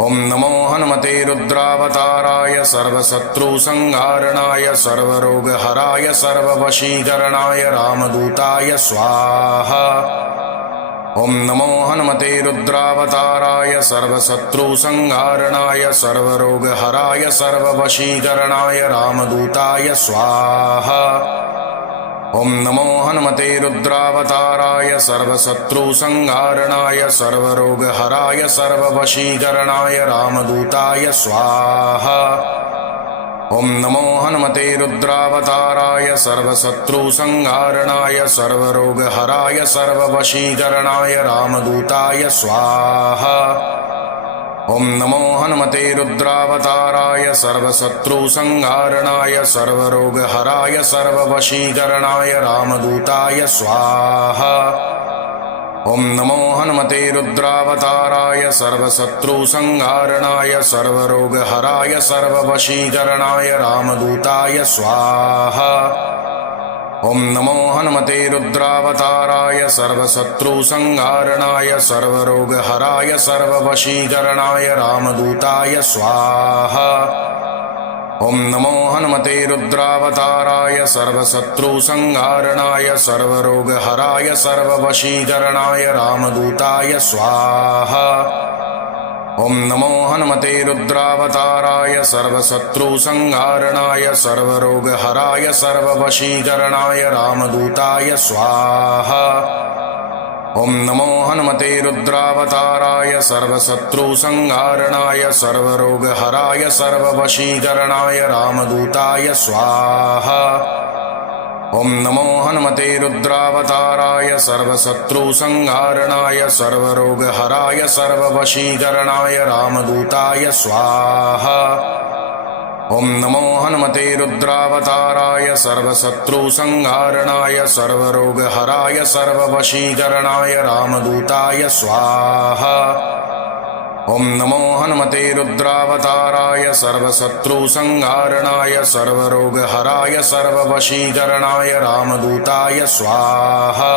ओं नमो हनुमते रुद्रावताराय सर्वशत्रुसंहारणाय सर्वरोगहराय सर्ववशीकरणाय रामदूताय स्वाहा। ओं नमो हनुमते रुद्रावताराय सर्वशत्रुसंहारणाय सर्वरोगहराय सर्ववशीकरणाय रामदूताय स्वाहा। ओं नमो हनुमते रुद्रावताराय सर्वशत्रुसंहारणाय सर्वरोगहराय सर्ववशीकरणाय रामदूताय स्वाहा। ओं नमो हनुमते रुद्रावताराय सर्वशत्रुसंहारणाय सर्वरोगहराय सर्ववशीकरणाय रामदूताय स्वाहा। ओं नमो हनुमते रुद्रावताराय सर्वशत्रुसंहारणाय सर्वरोगहराय सर्ववशीकरणाय रामदूताय स्वाहा। ओं नमो हनुमते रुद्रावताराय सर्वशत्रुसंहारणाय सर्वरोगहराय सर्ववशीकरणाय रामदूताय स्वाहा। ओं नमो हनुमते रुद्रावताराय सर्वशत्रुसंहारणाय सर्वरोगहराय सर्ववशीकरणाय रामदूताय स्वाहा। ओं नमो हनुमते रुद्रावताराय सर्वशत्रुसंहारणाय सर्वरोगहराय सर्ववशीकरणाय रामदूताय स्वाहा। ओं नमो हनुमते रुद्रावताराय सर्वशत्रुसंहारणाय सर्वरोगहराय सर्ववशीकरणाय रामदूताय स्वाहा। ओं नमो हनुमते रुद्रावताराय सर्वशत्रुसंहारणाय सर्वरोगहराय सर्ववशीकरणाय रामदूताय स्वाहा। ओं नमो हनुमते रुद्रावताराय सर्वशत्रुसंहारणाय सर्वरोगहराय सर्ववशीकरणाय रामदूताय स्वाहा। ओं नमो हनुमते रुद्रावताराय सर्वशत्रुसंहारणाय सर्वरोगहराय सर्ववशीकरणाय रामदूताय स्वाहा। ओं नमो हनुमते रुद्रावताराय सर्वशत्रुसंहारणाय सर्वरोगहराय सर्ववशीकरणाय रामदूताय स्वाहा।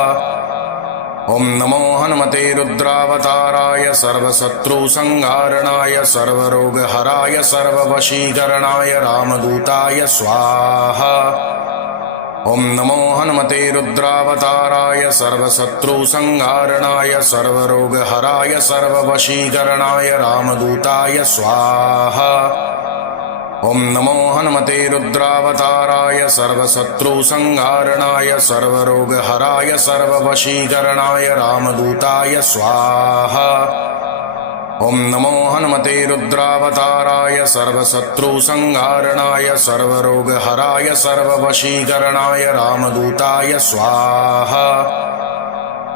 ओं नमो हनुमते रुद्रावताराय सर्वशत्रुसंहारणाय सर्वरोगहराय सर्ववशीकरणाय रामदूताय स्वाहा। ओं नमो हनुमते रुद्रावताराय सर्वशत्रुसंहारणाय सर्वरोगहराय सर्ववशीकरणाय रामदूताय स्वाहा। ओं नमो हनुमते रुद्रावताराय सर्वशत्रुसंहारणाय सर्वरोगहराय सर्ववशीकरणाय रामदूताय स्वाहा। ओं नमो हनुमते रुद्रावताराय सर्वशत्रुसंहारणाय सर्वरोगहराय सर्ववशीकरणाय रामदूताय स्वाहा।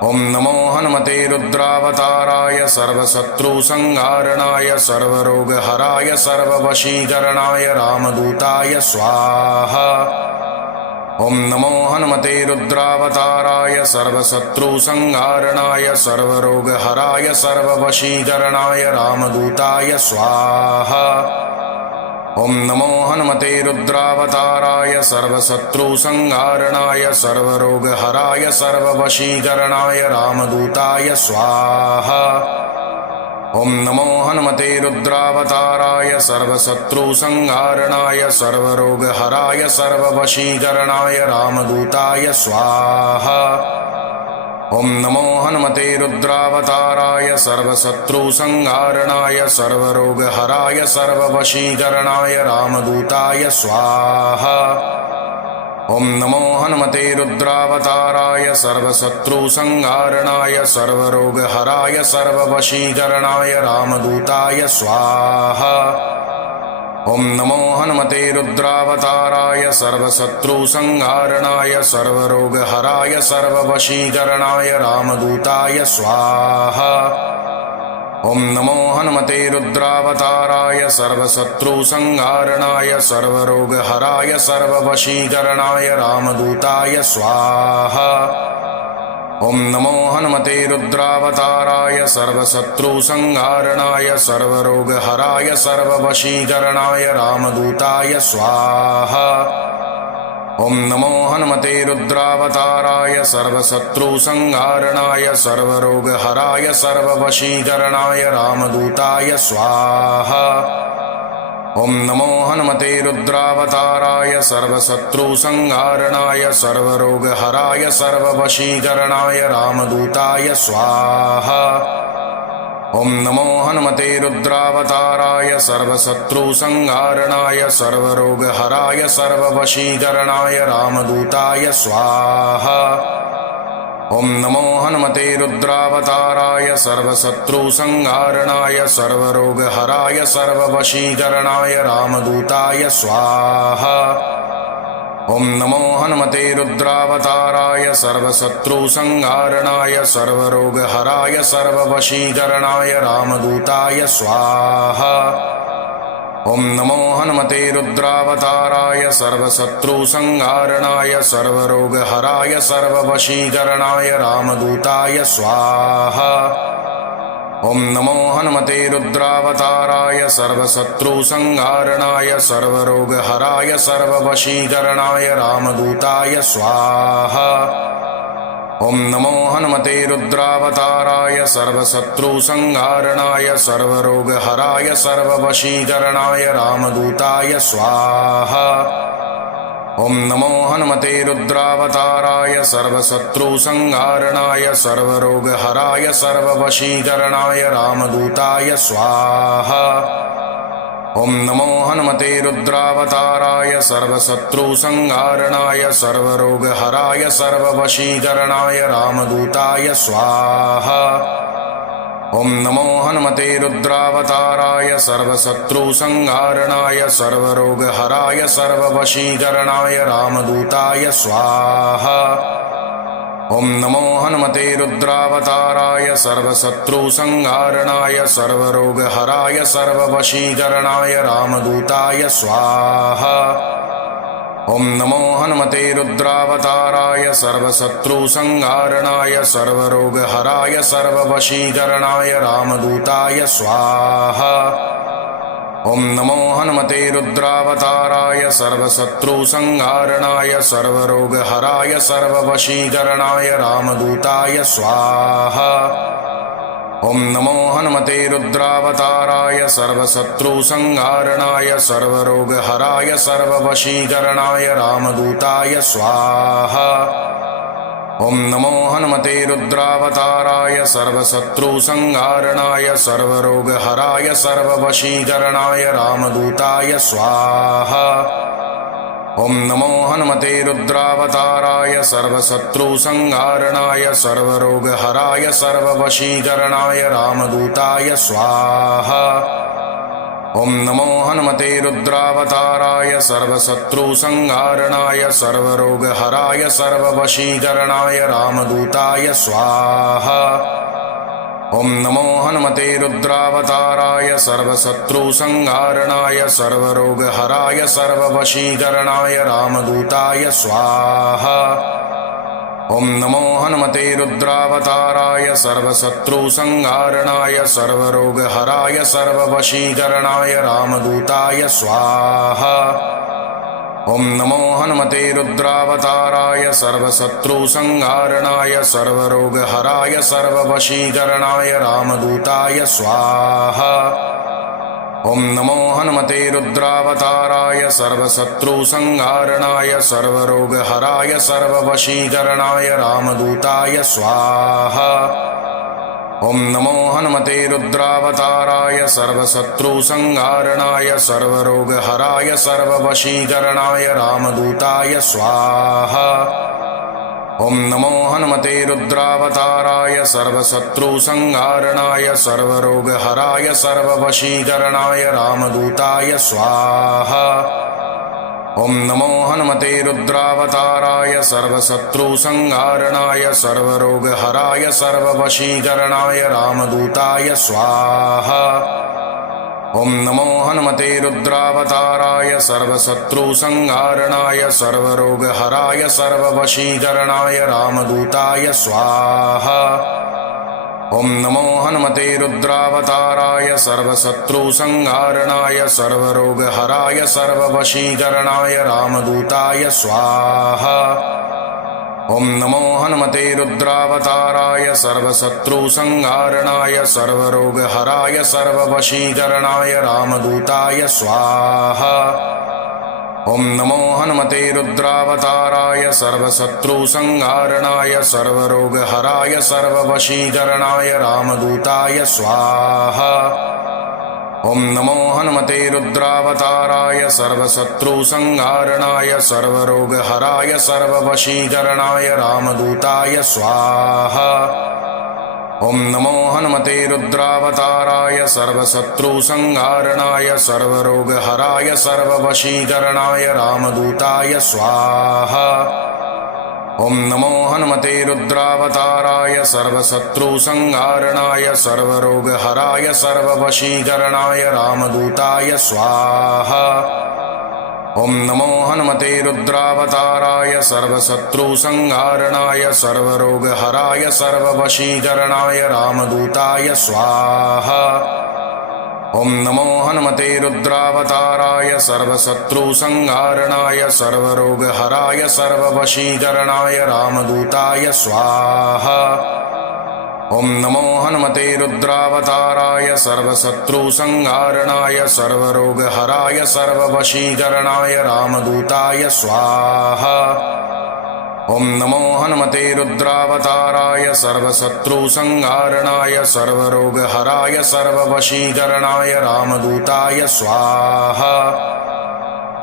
ओं नमो हनुमते रुद्रावताराय सर्वशत्रुसंहारणाय सर्वरोगहराय सर्ववशीकरणाय रामदूताय स्वाहा। ओं नमो हनुमते रुद्रावताराय सर्वशत्रुसंहारणाय सर्वरोगहराय सर्ववशीकरणाय रामदूताय स्वाहा। ओं नमो हनुमते रुद्रावताराय सर्वशत्रुसंहारणाय सर्वरोगहराय सर्ववशीकरणाय रामदूताय स्वाहा। ओं नमो हनुमते रुद्रावताराय सर्वशत्रुसंहारणाय सर्वरोगहराय सर्ववशीकरणाय रामदूताय स्वाहा। ओं नमो हनुमते रुद्रावताराय सर्वशत्रुसंहारणाय सर्वरोगहराय सर्ववशीकरणाय रामदूताय स्वाहा। ओं नमो हनुमते रुद्रावताराय सर्वशत्रुसंहारणाय सर्वरोगहराय सर्ववशीकरणाय रामदूताय स्वाहा। ओं नमो हनुमते रुद्रावताराय सर्वशत्रुसंहारणाय सर्वरोगहराय सर्ववशीकरणाय रामदूताय स्वाहा। ओं नमो हनुमते रुद्रावताराय सर्वशत्रुसंहारणाय सर्वरोगहराय सर्ववशीकरणाय रामदूताय स्वाहा। ओं नमो हनुमते रुद्रावताराय सर्वशत्रुसंहारणाय सर्वरोगहराय सर्ववशीकरणाय रामदूताय स्वाहा। ॐ नमो हनुमते रुद्रावताराय सर्वशत्रुसंहारणाय सर्वरोगहराय सर्ववशीकरणाय रामदूताय स्वाहा। ॐ नमो हनुमते रुद्रावताराय सर्वशत्रुसंहारणाय सर्वरोगहराय सर्ववशीकरणाय रामदूताय स्वाहा। ॐ नमो हनुमते रुद्रावताराय सर्वशत्रुसंहारणाय सर्वरोगहराय सर्ववशीकरणाय रामदूताय स्वाहा। ॐ नमो हनुमते रुद्रावताराय सर्वशत्रुसंहारणाय सर्वरोगहराय सर्ववशीकरणाय रामदूताय स्वाहा। ॐ नमो हनुमते रुद्रावताराय सर्वशत्रुसंहारणाय सर्वरोगहराय सर्ववशीकरणाय रामदूताय स्वाहा। ॐ नमो हनुमते रुद्रावताराय सर्वशत्रुसंहारणाय सर्वरोगहराय सर्ववशीकरणाय रामदूताय स्वाहा। ॐ नमो हनुमते रुद्रावताराय सर्वशत्रुसंहारणाय सर्वरोगहराय सर्ववशीकरणाय रामदूताय स्वाहा। ॐ नमो हनुमते रुद्रावताराय सर्वशत्रुसंहारणाय सर्वरोगहराय सर्ववशीकरणाय रामदूताय स्वाहा। ॐ नमो हनुमते रुद्रावताराय सर्वशत्रुसंहारणाय सर्वरोगहराय सर्ववशीकरणाय रामदूताय स्वाहा। ॐ नमो हनुमते रुद्रावताराय सर्वशत्रुसंहारणाय सर्वरोगहराय सर्ववशीकरणाय रामदूताय स्वाहा। ॐ नमो हनुमते रुद्रावताराय सर्वशत्रुसंहारणाय सर्वरोगहराय सर्ववशीकरणाय रामदूताय स्वाहा। ॐ नमो हनुमते रुद्रावताराय सर्वशत्रुसंहारणाय सर्वरोगहराय सर्ववशीकरणाय रामदूताय स्वाहा। ॐ नमो हनुमते रुद्रावताराय सर्वशत्रुसंहारणाय सर्वरोगहराय सर्ववशीकरणाय रामदूताय स्वाहा। ॐ नमो हनुमते रुद्रावताराय सर्वशत्रुसंहारणाय सर्वरोगहराय सर्ववशीकरणाय रामदूताय स्वाहा। ॐ नमो हनुमते रुद्रावताराय सर्वशत्रुसंहारणाय सर्वरोगहराय सर्ववशीकरणाय रामदूताय स्वाहा। ॐ नमो हनुमते रुद्रावताराय सर्वशत्रुसंहारणाय सर्वरोगहराय सर्ववशीकरणाय रामदूताय स्वाहा। ॐ नमो हनुमते रुद्रावताराय सर्वशत्रुसंहारणाय सर्वरोगहराय सर्ववशीकरणाय रामदूताय स्वाहा। ॐ नमो हनुमते रुद्रावताराय सर्वशत्रुसंहारणाय सर्वरोगहराय सर्ववशीकरणाय रामदूताय स्वाहा। ॐ नमो हनुमते रुद्रावताराय सर्वशत्रुसंहारणाय सर्वरोगहराय सर्ववशीकरणाय रामदूताय स्वाहा। ॐ नमो हनुमते रुद्रावताराय सर्वशत्रुसंहारणाय सर्वरोगहराय सर्ववशीकरणाय रामदूताय स्वाहा। ॐ नमो हनुमते रुद्रावताराय सर्वशत्रुसंहारणाय सर्वरोगहराय सर्ववशीकरणाय रामदूताय स्वाहा। ॐ नमो हनुमते रुद्रावताराय सर्वशत्रुसंहारणाय सर्वरोगहराय सर्ववशीकरणाय रामदूताय स्वाहा। ॐ नमो हनुमते रुद्रावताराय सर्वशत्रुसंहारणाय सर्वरोगहराय सर्ववशीकरणाय रामदूताय स्वाहा। ॐ नमो हनुमते रुद्रावताराय सर्वशत्रुसंहारणाय सर्वरोगहराय सर्ववशीकरणाय रामदूताय स्वाहा। ॐ नमो हनुमते रुद्रावताराय सर्वशत्रुसंहारणाय सर्वरोगहराय सर्ववशीकरणाय रामदूताय स्वाहा। ॐ नमो हनुमते रुद्रावताराय सर्वशत्रुसंहारणाय सर्वरोगहराय सर्ववशीकरणाय रामदूताय स्वाहा। ॐ नमो हनुमते रुद्रावताराय सर्वशत्रुसंहारणाय सर्वरोगहराय सर्ववशीकरणाय रामदूताय स्वाहा। ॐ नमो हनुमते रुद्रावताराय सर्वशत्रुसंहारणाय सर्वरोगहराय सर्ववशीकरणाय रामदूताय स्वाहा। ॐ नमो हनुमते रुद्रावताराय सर्वशत्रुसंहारणाय सर्वरोगहराय सर्ववशीकरणाय रामदूताय स्वाहा। ॐ नमो हनुमते रुद्रावताराय सर्वशत्रुसंहारणाय सर्वरोगहराय सर्ववशीकरणाय रामदूताय स्वाहा। ॐ नमो हनुमते रुद्रावताराय सर्वशत्रुसंहारणाय सर्वरोगहराय सर्ववशीकरणाय रामदूताय स्वाहा। ॐ नमो हनुमते रुद्रावताराय सर्वशत्रुसंहारणाय सर्वरोगहराय सर्ववशीकरणाय रामदूताय स्वाहा। ॐ नमो हनुमते रुद्रावताराय सर्वशत्रुसंहारणाय सर्वरोगहराय सर्ववशीकरणाय रामदूताय स्वाहा। ॐ नमो हनुमते रुद्रावताराय सर्वशत्रुसंहारणाय सर्वरोगहराय सर्ववशीकरणाय रामदूताय स्वाहा। ॐ नमो हनुमते रुद्रावताराय सर्वशत्रुसंहारणाय सर्वरोगहराय सर्ववशीकरणाय रामदूताय स्वाहा। ॐ नमो हनुमते रुद्रावताराय सर्वशत्रुसंहारणाय सर्वरोगहराय सर्ववशीकरणाय रामदूताय स्वाहा।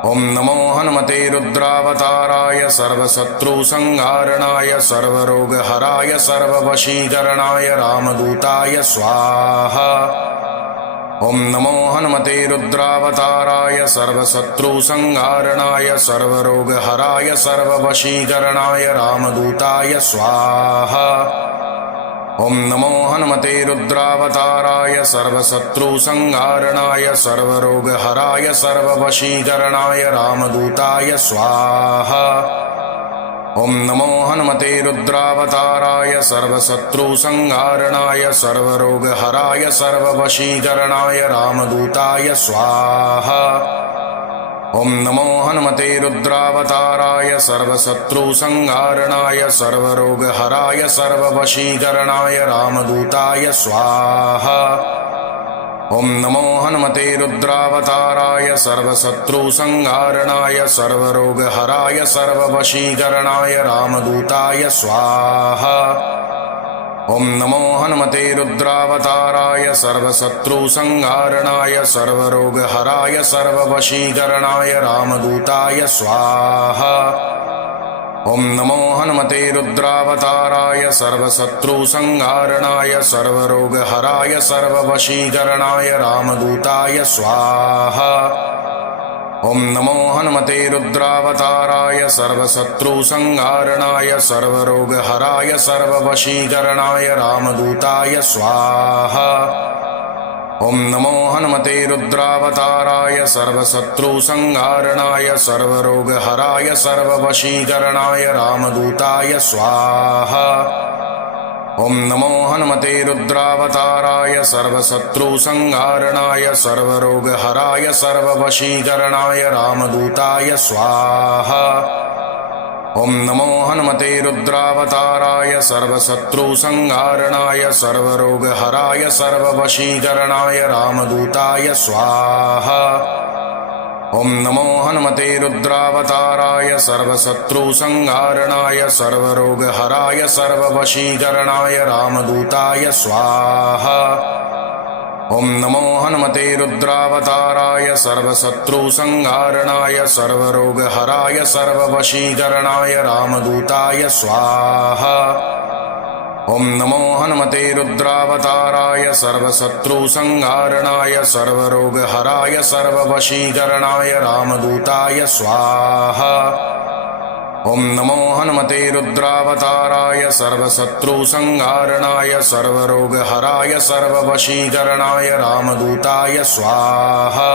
ॐ नमो हनुमते रुद्रावताराय सर्वशत्रुसंहारणाय सर्वरोगहराय सर्ववशीकरणाय रामदूताय स्वाहा। ॐ नमो हनुमते रुद्रावताराय सर्वशत्रुसंहारणाय सर्वरोगहराय सर्ववशीकरणाय रामदूताय स्वाहा। ॐ नमो हनुमते रुद्रावताराय सर्वशत्रुसंहारणाय सर्वरोगहराय सर्ववशीकरणाय रामदूताय स्वाहा। ॐ नमो हनुमते रुद्रावताराय सर्वशत्रुसंहारणाय सर्वरोगहराय सर्ववशीकरणाय रामदूताय स्वाहा। ॐ नमो हनुमते रुद्रावताराय सर्वशत्रुसंहारणाय सर्वरोगहराय सर्ववशीकरणाय रामदूताय स्वाहा। ॐ नमो हनुमते रुद्रावताराय सर्वशत्रुसंहारणाय सर्वरोगहराय सर्ववशीकरणाय रामदूताय स्वाहा। ॐ नमो हनुमते रुद्रावताराय सर्वशत्रुसंहारणाय सर्वरोगहराय सर्ववशीकरणाय रामदूताय स्वाहा। ॐ नमो हनुमते रुद्रावताराय सर्वशत्रुसंहारणाय सर्वरोगहराय सर्ववशीकरणाय रामदूताय स्वाहा। ॐ नमो हनुमते रुद्रावताराय सर्वशत्रुसंहारणाय सर्वरोगहराय सर्ववशीकरणाय रामदूताय स्वाहा। ॐ नमो हनुमते रुद्रावताराय सर्वशत्रुसंहारणाय सर्वरोगहराय सर्ववशीकरणाय रामदूताय स्वाहा। ॐ नमो हनुमते रुद्रावताराय सर्वशत्रुसंहारणाय सर्वरोगहराय सर्ववशीकरणाय रामदूताय स्वाहा। ॐ नमो हनुमते रुद्रावताराय सर्वशत्रुसंहारणाय सर्वरोगहराय सर्ववशीकरणाय रामदूताय स्वाहा। ॐ नमो हनुमते रुद्रावताराय सर्वशत्रुसंहारणाय सर्वरोगहराय सर्ववशीकरणाय रामदूताय स्वाहा। ॐ नमो हनुमते रुद्रावताराय सर्वशत्रुसंहारणाय सर्वरोगहराय सर्ववशीकरणाय रामदूताय स्वाहा। ॐ नमो हनुमते रुद्रावताराय सर्वशत्रुसंहारणाय सर्वरोगहराय सर्ववशीकरणाय रामदूताय स्वाहा। ॐ नमो हनुमते रुद्रावताराय सर्वशत्रुसंहारणाय सर्वरोगहराय सर्ववशीकरणाय रामदूताय स्वाहा।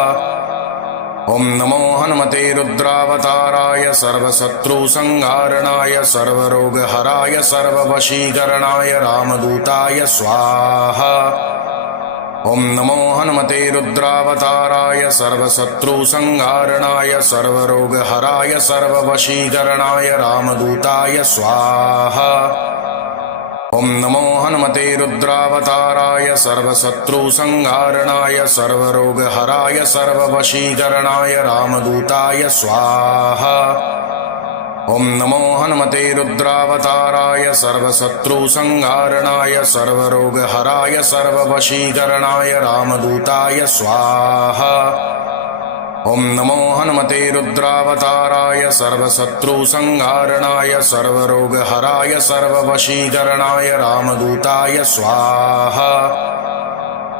ॐ नमो हनुमते रुद्रावताराय सर्वशत्रुसंहारणाय सर्वरोगहराय सर्ववशीकरणाय रामदूताय स्वाहा। ॐ नमो हनुमते रुद्रावताराय सर्वशत्रुसंहारणाय सर्वरोगहराय सर्ववशीकरणाय रामदूताय स्वाहा। ॐ नमो हनुमते रुद्रावताराय सर्वशत्रुसंहारणाय सर्वरोगहराय सर्ववशीकरणाय रामदूताय स्वाहा। ॐ नमो हनुमते रुद्रावताराय सर्वशत्रुसंहारणाय सर्वरोगहराय सर्ववशीकरणाय रामदूताय स्वाहा। ॐ नमो हनुमते रुद्रावताराय सर्वशत्रुसंहारणाय सर्वरोगहराय सर्ववशीकरणाय रामदूताय स्वाहा।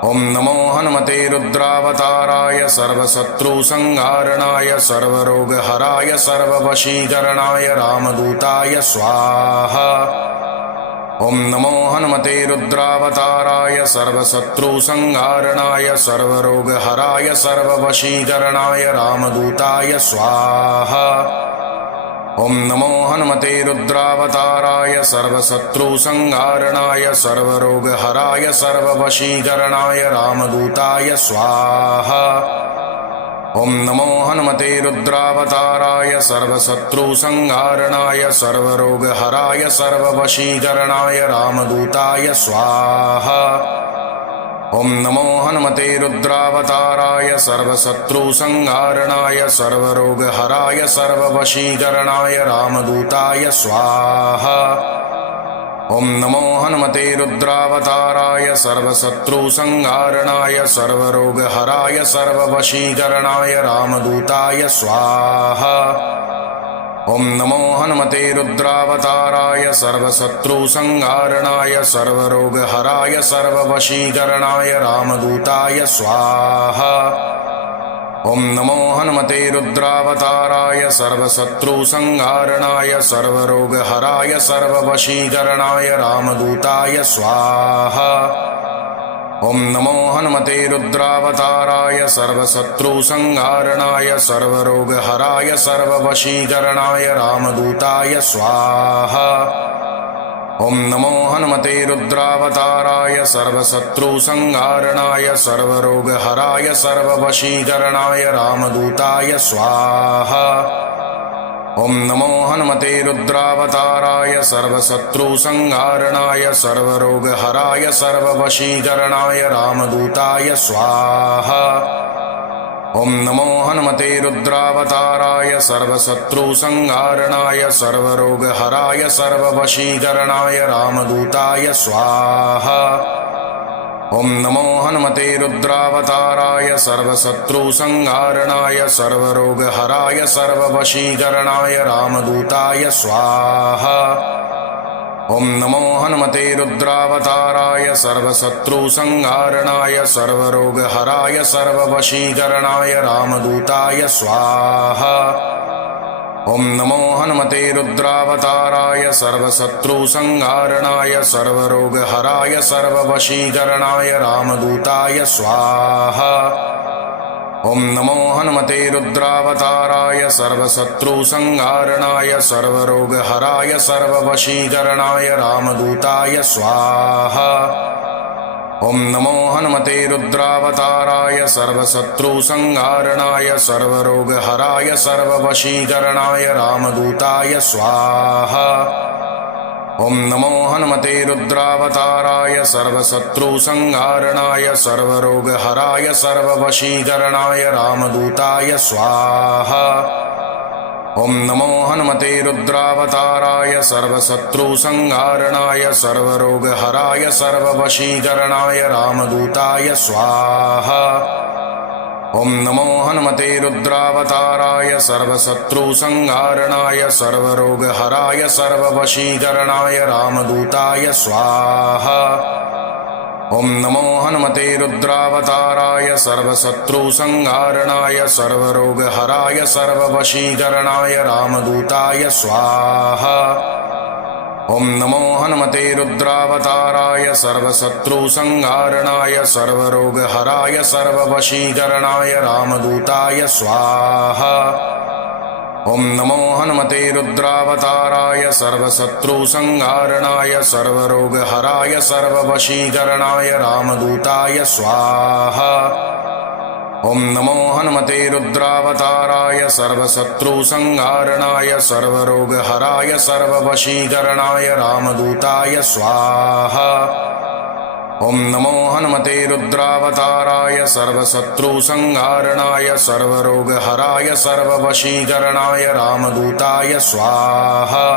ॐ नमो हनुमते रुद्रावताराय सर्वशत्रुसंहारणाय सर्वरोगहराय सर्ववशीकरणाय रामदूताय स्वाहा। ॐ नमो हनुमते रुद्रावताराय सर्वशत्रुसंहारणाय सर्वरोगहराय सर्ववशीकरणाय रामदूताय स्वाहा। ॐ नमो हनुमते रुद्रावताराय सर्वशत्रुसंहारणाय सर्वरोगहराय सर्ववशीकरणाय रामदूताय स्वाहा। ॐ नमो हनुमते रुद्रावताराय सर्वशत्रुसंहारणाय सर्वरोगहराय सर्ववशीकरणाय रामदूताय स्वाहा। ॐ नमो हनुमते रुद्रावताराय सर्वशत्रुसंहारणाय सर्वरोगहराय सर्ववशीकरणाय रामदूताय स्वाहा। ॐ नमो हनुमते रुद्रावताराय सर्वशत्रुसंहारणाय सर्वरोगहराय सर्ववशीकरणाय रामदूताय स्वाहा। ॐ नमो हनुमते रुद्रावताराय सर्वशत्रुसंहारणाय सर्वरोगहराय सर्ववशीकरणाय रामदूताय स्वाहा। ॐ नमो हनुमते रुद्रावताराय सर्वशत्रुसंहारणाय सर्वरोगहराय सर्ववशीकरणाय रामदूताय स्वाहा। ॐ नमो हनुमते रुद्रावताराय सर्वशत्रुसंहारणाय सर्वरोगहराय सर्ववशीकरणाय रामदूताय स्वाहा। ॐ नमो हनुमते रुद्रावताराय सर्वशत्रुसंहारणाय सर्वरोगहराय सर्ववशीकरणाय रामदूताय स्वाहा। ॐ नमो हनुमते रुद्रावताराय सर्वशत्रुसंहारणाय सर्वरोगहराय सर्ववशीकरणाय रामदूताय स्वाहा। ॐ नमो हनुमते रुद्रावताराय सर्वशत्रुसंहारणाय सर्वरोगहराय सर्ववशीकरणाय रामदूताय स्वाहा। ॐ नमो हनुमते रुद्रावताराय सर्वशत्रुसंहारणाय सर्वरोगहराय सर्ववशीकरणाय रामदूताय स्वाहा। ॐ नमो हनुमते रुद्रावताराय सर्वशत्रुसंहारणाय सर्वरोगहराय सर्ववशीकरणाय रामदूताय स्वाहा। ॐ नमो हनुमते रुद्रावताराय सर्वशत्रुसंहारणाय सर्वरोगहराय सर्ववशीकरणाय रामदूताय स्वाहा। ॐ नमो हनुमते रुद्रावताराय सर्वशत्रुसंहारणाय सर्वरोगहराय सर्ववशीकरणाय रामदूताय स्वाहा। ॐ नमो हनुमते रुद्रावताराय सर्वशत्रुसंहारणाय सर्वरोगहराय सर्ववशीकरणाय रामदूताय स्वाहा। ॐ नमो हनुमते रुद्रावताराय सर्वशत्रुसंहारणाय सर्वरोगहराय सर्ववशीकरणाय रामदूताय स्वाहा। ॐ नमो हनुमते रुद्रावताराय सर्वशत्रुसंहारणाय सर्वरोगहराय सर्ववशीकरणाय रामदूताय स्वाहा। ॐ नमो हनुमते रुद्रावताराय सर्वशत्रुसंहारणाय सर्वरोगहराय सर्ववशीकरणाय रामदूताय स्वाहा। ॐ नमो हनुमते रुद्रावताराय सर्वशत्रुसंहारणाय सर्वरोगहराय सर्ववशीकरणाय रामदूताय स्वाहा। ॐ नमो हनुमते रुद्रावताराय सर्वशत्रुसंहारणाय सर्वरोगहराय सर्ववशीकरणाय रामदूताय स्वाहा। ॐ नमो हनुमते रुद्रावताराय सर्वशत्रुसंहारणाय सर्वरोगहराय सर्ववशीकरणाय रामदूताय स्वाहा। ॐ नमो हनुमते रुद्रावताराय सर्वशत्रुसंहारणाय सर्वरोगहराय सर्ववशीकरणाय रामदूताय स्वाहा। ॐ नमो हनुमते रुद्रावताराय सर्वशत्रुसंहारणाय सर्वरोगहराय सर्ववशीकरणाय रामदूताय स्वाहा।